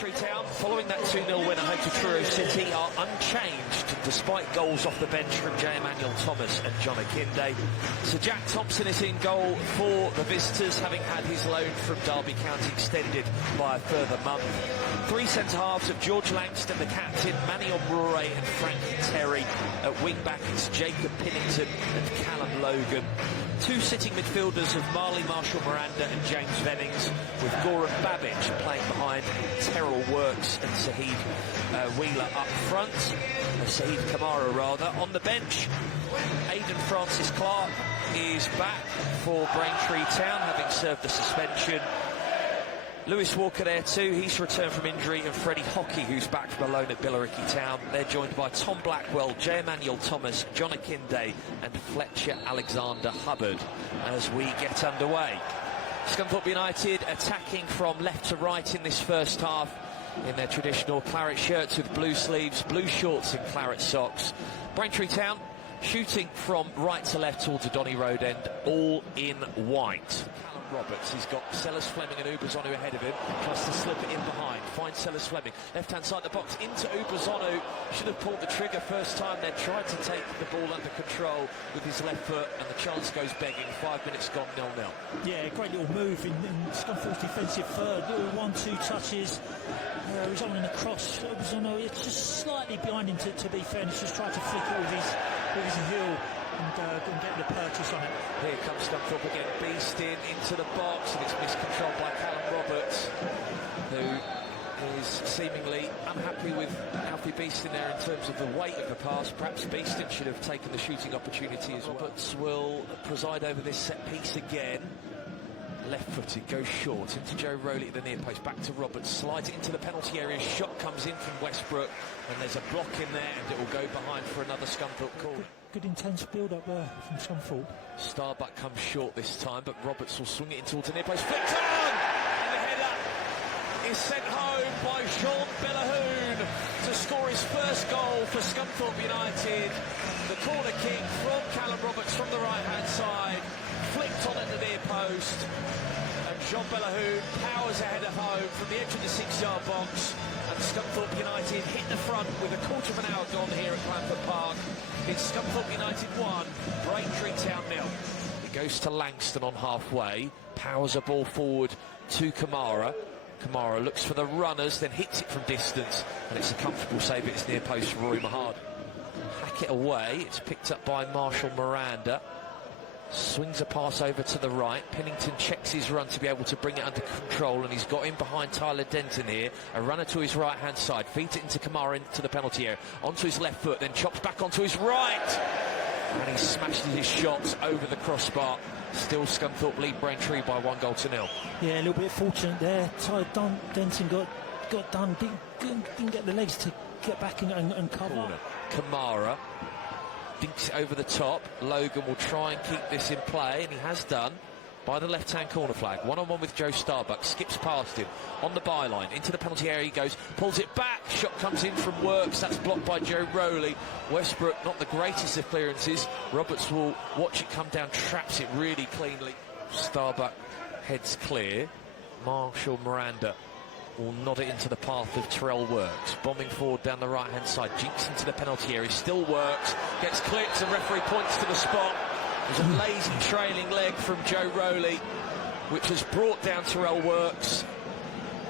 Braintree Town, following that 2-0 win at home to Truro City, are unchanged despite goals off the bench from Emmanuel-Thomas and John Akinde. Sir Jack Thompson is in goal for the visitors, having had his loan from Derby County extended by a further month. Three centre-halves of George Langston, the captain, Manny O'Rourke and Frank Terry. At wing-back, it's Jacob Pinnington and Callum Logan. Two sitting midfielders of Marley Marshall-Miranda and James Vennings, with Goran Babic playing behind Terrell Works and Saheed Wheeler up front. Saheed Kamara, rather. On the bench, Aidan Francis Clark is back for Braintree Town, having served the suspension. Lewis Walker there too, he's returned from injury, and Freddie Hockey, who's back from a loan at Billericay Town. They're joined by Tom Blackwell, Emmanuel-Thomas, John Akinde and Fletcher Alexander-Hubbard as we get underway. Scunthorpe United attacking from left to right in this first half in their traditional claret shirts with blue sleeves, blue shorts and claret socks. Braintree Town shooting from right to left towards the Donny Road end, all in white. Roberts, he's got Sellers Fleming and Ubazonu ahead of him, tries to slip it in behind, finds Sellers Fleming, left hand side of the box into Ubazonu, should have pulled the trigger first time, then tried to take the ball under control with his left foot, and the chance goes begging. 5 minutes gone, 0-0. Yeah, great little move in Scunthorpe's defensive third, little 1-2 touches, resulting in a cross. Ubazonu, it's just slightly behind him to be fair, and he's just tried to flick it with his heel and get the purchase on it. Here comes Scunthorpe again, beast into the box, and it's miscontrolled by Callum Roberts, who is seemingly unhappy with Alfie Beeston there in terms of the weight of the pass. Perhaps Beeston should have taken the shooting opportunity as well. Roberts will preside over this set piece again. Left-footed, goes short into Joe Rowley at the near post, back to Roberts, slides it into the penalty area, shot comes in from Westbrook, and there's a block in there, and it will go behind for another Scunthorpe corner. Good intense build-up there from Scunthorpe. Starbuck comes short this time, but Roberts will swing it in towards the near post, flicked on! And the header is sent home by Sean Bellahoon to score his first goal for Scunthorpe United. The corner kick from Callum Roberts from the right-hand side, flicked on at the near post, and Jean Bellahoon powers a header home from the edge of the 6-yard box, and Scunthorpe United hit the front with a quarter of an hour gone here at Clanford Park. It's Scunthorpe United 1, Braintree Town 0. It goes to Langston on halfway, powers a ball forward to Kamara. Kamara looks for the runners, then hits it from distance, and it's a comfortable save at its near post for Rory Mahard. Hack it away, it's picked up by Marshall Miranda. Swings a pass over to the right. Pennington checks his run to be able to bring it under control, and he's got in behind Tyler Denton here. A runner to his right-hand side, feeds it into Kamara into the penalty area, onto his left foot, then chops back onto his right. And he smashed his shots over the crossbar. Still Scunthorpe lead Braintree by 1-0. Yeah, a little bit fortunate there. Tyler Denton got done, didn't get the legs to get back and cover. Corner. Kamara dinks it over the top. Logan will try and keep this in play, and he has done by the left-hand corner flag. One-on-one with Joe Starbuck, skips past him on the byline, into the penalty area he goes, pulls it back, shot comes in from Works, that's blocked by Joe Rowley. Westbrook, not the greatest of clearances. Roberts will watch it come down, traps it really cleanly. Starbuck heads clear. Marshall Miranda will nod it into the path of Terrell Works, bombing forward down the right-hand side, jinks into the penalty area, still Works, gets clipped, and referee points to the spot. There's a lazy trailing leg from Joe Rowley, which has brought down Terrell Works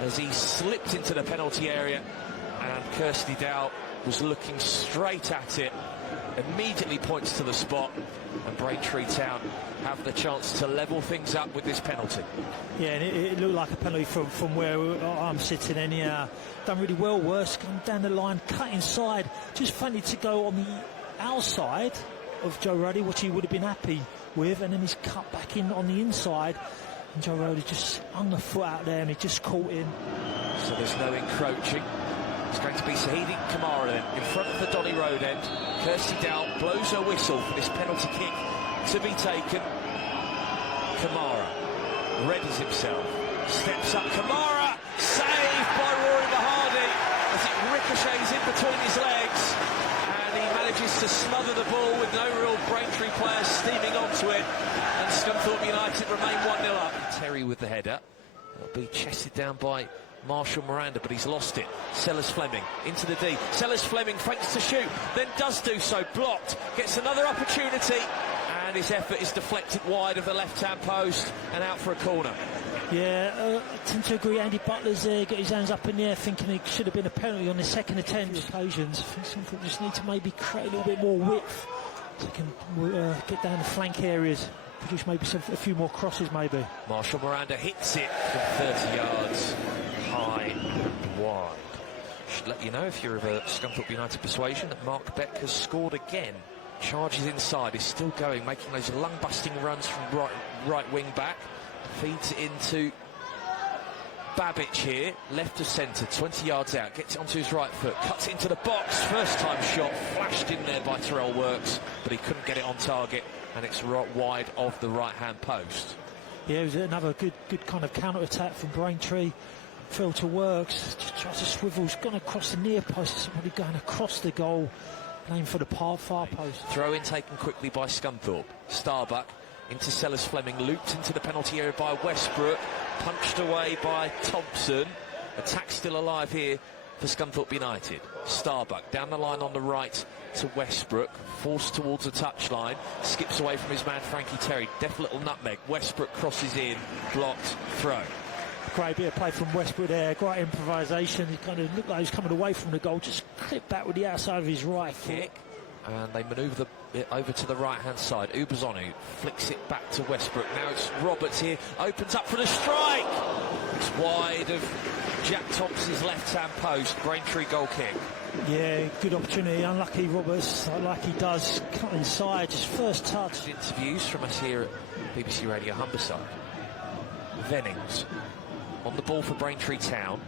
as he slipped into the penalty area, and Kirsty Dow was looking straight at it, immediately points to the spot, and Braintree Town have the chance to level things up with this penalty. Yeah, and it looked like a penalty from where I'm sitting, and done really well. Worse, come down the line, cut inside, just fainted to go on the outside of Joe Rowley, which he would have been happy with, and then he's cut back in on the inside, and Joe Rowley just hung the foot out there, and he just caught in. So there's no encroaching. It's going to be Saheed Kamara then, in front of the Donny Road end. Kirsty Dow blows her whistle for this penalty kick to be taken. Kamara readies himself, steps up, Kamara, saved by Rory Mahardy as it ricochets in between his legs, and he manages to smother the ball with no real Braintree players steaming onto it, and Scunthorpe United remain 1-0 up. Terry with the header, it'll be chested down by Marshall Miranda, but he's lost it. Sellers Fleming into the D. Sellers Fleming fakes to shoot, then does do so. Blocked. Gets another opportunity, and his effort is deflected wide of the left-hand post and out for a corner. Yeah, I tend to agree. Andy Butler's there, got his hands up in the air, thinking it should have been a penalty on the second attempt. Occasions, I think Scunthorpe just need to maybe create a little bit more width so they can get down the flank areas. Produce maybe a few more crosses, maybe. Marshall Miranda hits it from 30 yards, high and wide. Should let you know, if you're of a Scunthorpe United persuasion, that Mark Beck has scored again. Charges inside, is still going, making those lung-busting runs from right wing back. Feeds it into Babic here, left of centre, 20 yards out, gets it onto his right foot, cuts it into the box, first time shot, flashed in there by Terrell Works, but he couldn't get it on target, and it's right wide of the right-hand post. Yeah, it was another good kind of counter-attack from Braintree. Fell to Works, just tries to swivel, he's gone across the near post, it's probably going across the goal, playing for the far post. Throw in taken quickly by Scunthorpe. Starbuck into Sellers Fleming, looped into the penalty area by Westbrook, punched away by Thompson. Attack still alive here for Scunthorpe United. Starbuck down the line on the right to Westbrook, forced towards the touchline, skips away from his man Frankie Terry, deft little nutmeg. Westbrook crosses in, blocked, throw. Great bit of play from Westbrook there, great improvisation. He kind of looked like he was coming away from the goal, just clipped back with the outside of his right kick. And they manoeuvre it over to the right-hand side. Ubazonu flicks it back to Westbrook. Now it's Roberts here, opens up for the strike. It's wide of Jack Thompson's left-hand post. Braintree goal kick. Yeah, good opportunity. Unlucky Roberts, like he does, cut inside, just first touch. Interviews from us here at BBC Radio Humberside. Vennings on the ball for Braintree Town.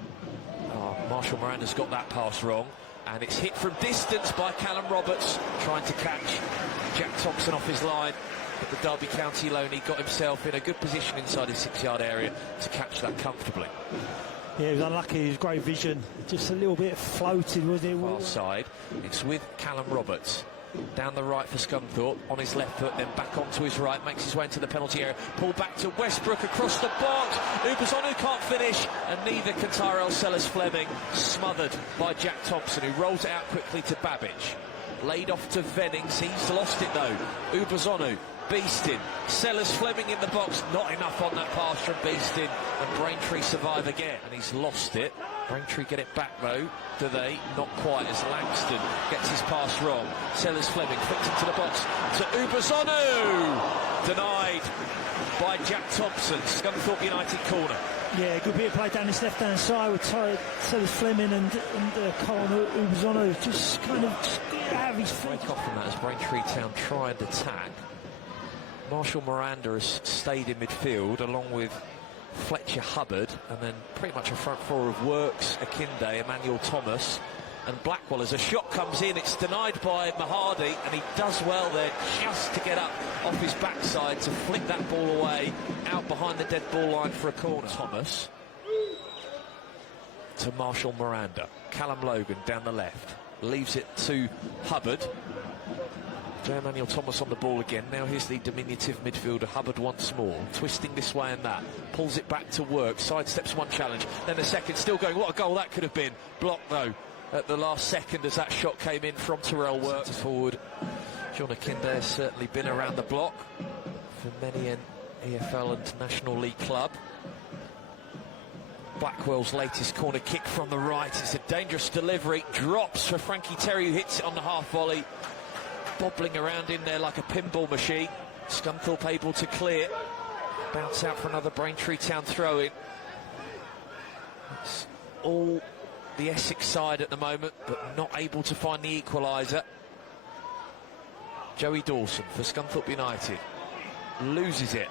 Marshall Miranda's got that pass wrong. And it's hit from distance by Callum Roberts, trying to catch Jack Thompson off his line. But the Derby County loanee got himself in a good position inside his 6-yard area to catch that comfortably. Yeah, he was unlucky, his great vision. Just a little bit floated, was it? Far side, it's with Callum Roberts. Down the right for Scunthorpe, on his left foot, then back onto his right, makes his way into the penalty area, pulled back to Westbrook across the box. Ubazonu can't finish, and neither can Tyrell Sellers Fleming, smothered by Jack Thompson, who rolls it out quickly to Babic. Laid off to Vennings, he's lost it though. Ubazonu, Beeston, Sellers Fleming in the box, not enough on that pass from Beeston, and Braintree survive again, and he's lost it. Braintree get it back though, do they? Not quite, as Langston gets his pass wrong. Sellers Fleming flips into the box to Ubazonu, denied by Jack Thompson. Scunthorpe United corner. Yeah, good bit of play down his left-hand side with Sellers Fleming and Colin Ubazonu just kind of out of his feet. Break off from that as Braintree Town try and attack. Marshall Miranda has stayed in midfield along with Fletcher Hubbard, and then pretty much a front four of Works, Akinde, Emmanuel-Thomas and Blackwell. As a shot comes in, it's denied by Mahadi, and he does well there just to get up off his backside to flick that ball away out behind the dead ball line for a corner. Thomas to Marshall Miranda. Callum Logan down the left, leaves it to Hubbard. Emmanuel-Thomas on the ball again. Now here's the diminutive midfielder Hubbard once more, twisting this way and that, pulls it back to Work, sidesteps one challenge, then a second, still going. What a goal that could have been. Blocked though at the last second as that shot came in from Terrell Work. Forward John Akinde has certainly been around the block for many an EFL and National League club. Blackwell's latest corner kick from the right, it's a dangerous delivery, drops for Frankie Terry, who hits it on the half volley, bobbling around in there like a pinball machine. Scunthorpe able to clear, bounce out for another Braintree Town throw-in. It's all the Essex side at the moment, but not able to find the equaliser. Joey Dawson for Scunthorpe United loses it.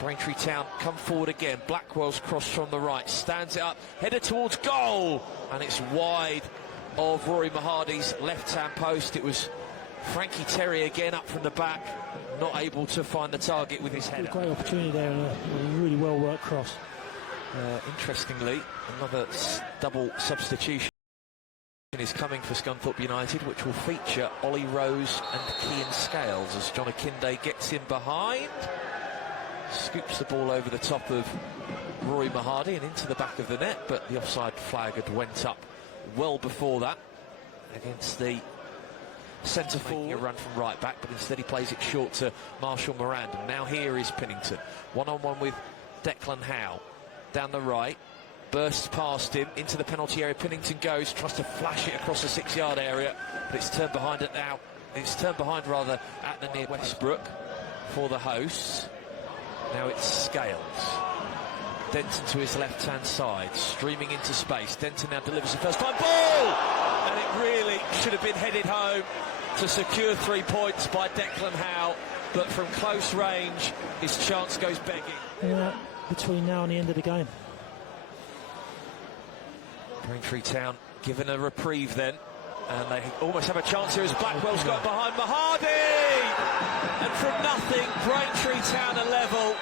Braintree Town come forward again. Blackwell's cross from the right, stands it up, headed towards goal, and it's wide of Rory Mahadi's left-hand post. It was Frankie Terry again up from the back, not able to find the target with his header. Great opportunity there, and a really well worked cross. Interestingly, another double substitution is coming for Scunthorpe United, which will feature Ollie Rose and Kean Scales as John Akinde gets in behind, scoops the ball over the top of Rory Mahadi and into the back of the net, but the offside flag had went up well before that against the centre forward. A run from right back, but instead he plays it short to Marshall Miranda. Now here is Pennington, one-on-one with Declan Howe down the right, bursts past him into the penalty area. Pennington goes, tries to flash it across the 6-yard area, but it's turned behind it now. It's turned behind rather at the near Westbrook for the hosts. Now it's Scales. Denton to his left-hand side, streaming into space. Denton now delivers the first-time ball! And it really should have been headed home to secure 3 points by Declan Howe. But from close range, his chance goes begging. Yeah, between now and the end of the game. Braintree Town given a reprieve then. And they almost have a chance here as Blackwell's got behind Mahadi! And from nothing, Braintree Town are level.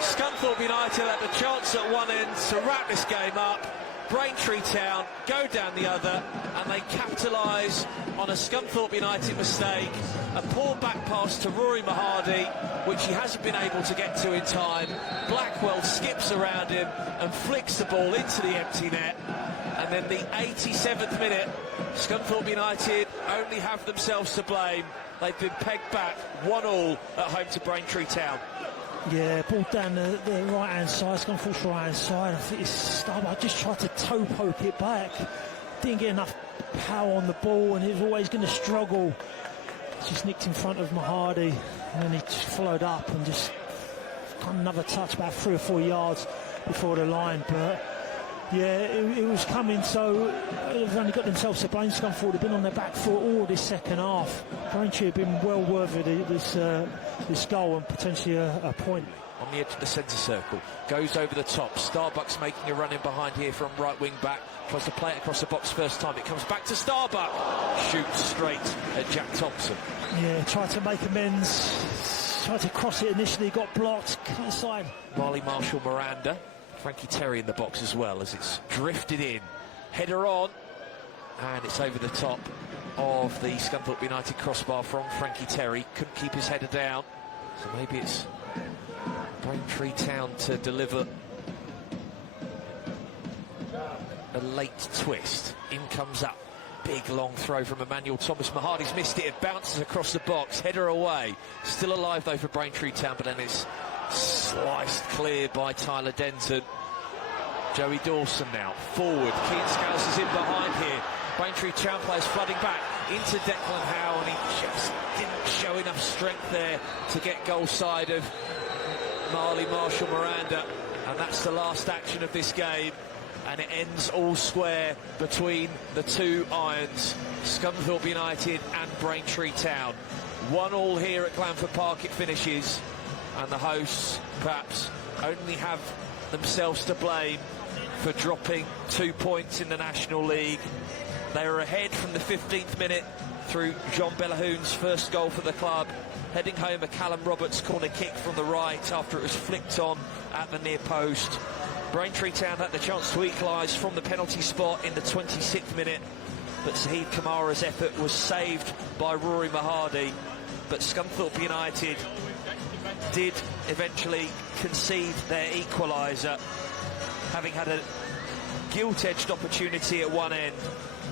Scunthorpe United had the chance at one end to wrap this game up. Braintree Town go down the other, and they capitalise on a Scunthorpe United mistake. A poor back pass to Rory Mahadi, which he hasn't been able to get to in time. Blackwell skips around him and flicks the ball into the empty net. And then the 87th minute, Scunthorpe United only have themselves to blame. They've been pegged back 1-1 at home to Braintree Town. Yeah, ball down the right-hand side, Scunthorpe's right-hand side. I think it's Starbuck just tried to toe poke it back. Didn't get enough power on the ball, and he was always going to struggle. Just nicked in front of Mahadi, and then he just followed up and just got another touch about 3 or 4 yards before the line. But yeah, it was coming, so they've only got themselves to blame. Scunthorpe have been on their back foot all this second half. Braintree have been well worthy this goal and potentially a point. On the edge of the centre circle, goes over the top. Starbuck's making a run in behind here from right wing back. Tries to play it across the box first time. It comes back to Starbuck. Shoots straight at Jack Thompson. Yeah, tried to make amends. Tried to cross it initially, got blocked. Inside. Marley Marshall Miranda. Frankie Terry in the box as well as it's drifted in. Header on, and it's over the top of the Scunthorpe United crossbar from Frankie Terry. Couldn't keep his header down, so maybe it's Braintree Town to deliver a late twist. In comes up. Big long throw from Emmanuel-Thomas. Mahadi's missed it. It bounces across the box. Header away. Still alive though for Braintree Town, but then it's sliced clear by Tyler Denton. Joey Dawson now forward. Keane Scales is in behind here. Braintree Town players flooding back into Declan Howe, and he just didn't show enough strength there to get goal side of Marley Marshall Miranda, and that's the last action of this game, and it ends all square between the two irons, Scunthorpe United and Braintree Town. 1-1 here at Glanford Park it finishes, and the hosts perhaps only have themselves to blame for dropping 2 points in the National League. They were ahead from the 15th minute through John Bellahoon's first goal for the club. Heading home a Callum Roberts corner kick from the right after it was flicked on at the near post. Braintree Town had the chance to equalise from the penalty spot in the 26th minute, but Saheed Kamara's effort was saved by Rory Mahadi. But Scunthorpe United did eventually concede their equaliser, having had a gilt-edged opportunity at one end.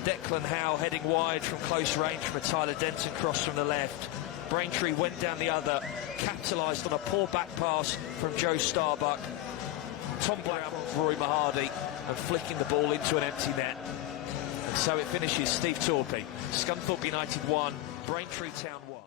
Declan Howe heading wide from close range from a Tyler Denton cross from the left. Braintree went down the other, capitalised on a poor back pass from Joe Starbuck. Tom Black, Rory Mahadi, and flicking the ball into an empty net. And so it finishes. Steve Torpey, Scunthorpe United 1, Braintree Town 1.